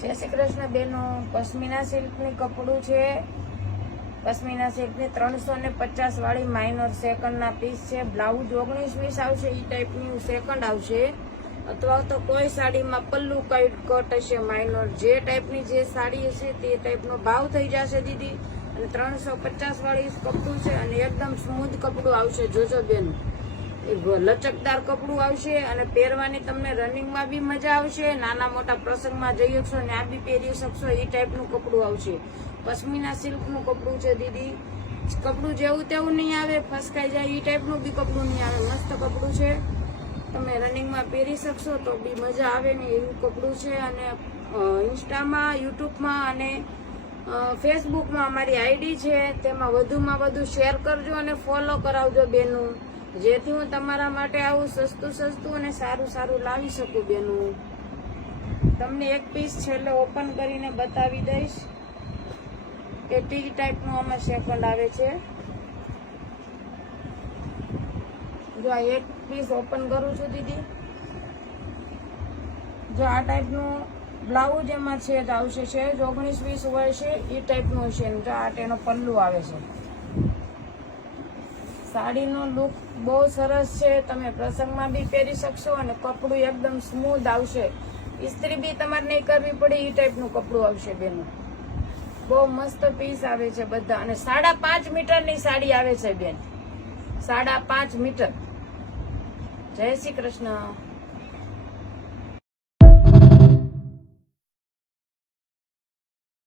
જય શ્રી કૃષ્ણ બેનો, પશ્મિના સિલ્કની કપડું છે. પશ્મિના સિલ્કની 350 વાળી માઇનર સેકન્ડના પીસ છે. બ્લાઉઝ 19-20 આવશે, એ ટાઈપની સેકન્ડ આવશે. અથવા તો કોઈ સાડીમાં પલ્લુ કટ હશે માઇનર, જે ટાઈપની જે સાડી હશે તે ટાઈપનો ભાવ થઈ જશે દીદી. અને 350 વાળી કપડું છે અને એકદમ સ્મૂથ કપડું આવશે. જોજો બેન, લચકદાર કપડું આવશે અને પહેરવાની તમને રનિંગમાં બી મજા આવશે. નાના મોટા પ્રસંગમાં જઈ શકશો ને આ બી પહેરી શકશો, એ ટાઈપનું કપડું આવશે. પશ્મિના સિલ્કનું કપડું છે દીદી. કપડું જેવું તેવું નહીં આવે, ફસકાઈ જાય એ ટાઈપનું બી કપડું નહીં આવે. મસ્ત કપડું છે, તમે રનિંગમાં પહેરી શકશો તો બી મજા આવે ને એવું કપડું છે. અને ઇન્સ્ટામાં, યુટ્યુબમાં અને ફેસબુકમાં અમારી આઈડી છે, તેમાં વધુમાં વધુ શેર કરજો અને ફોલો કરાવજો બેનું, જેથી હું તમારા માટે આવું સસ્તું અને સારું લાવી શકું બેનું. તમને એક પીસ છેલ્લે ઓપન કરીને બતાવી દઈશ કે ટી ટાઈપનું આમાં સેકન્ડ આવે છે. જો આ એક પીસ ઓપન કરું છું દીદી, જો આ ટાઈપનું બ્લાઉઝ એમાં છે જ આવશે. છે 19-20 હોય છે એ ટાઈપનું હશે. જો આ તેનો પલ્લુ આવે છે. સાડીનો લુક બહુ સરસ છે, તમે પ્રસંગમાં બી પહેરી શકશો અને કપડું એકદમ સ્મૂથ આવશે. ઇસ્ત્રી બી તમારે નહીં કરવી પડે એ ટાઈપનું કપડું આવશે બેનું. બહુ મસ્ત પીસ આવે છે બધા. અને 5.5 મીટરની સાડી આવે છે બેન, 5.5 મીટર. જય શ્રી કૃષ્ણ.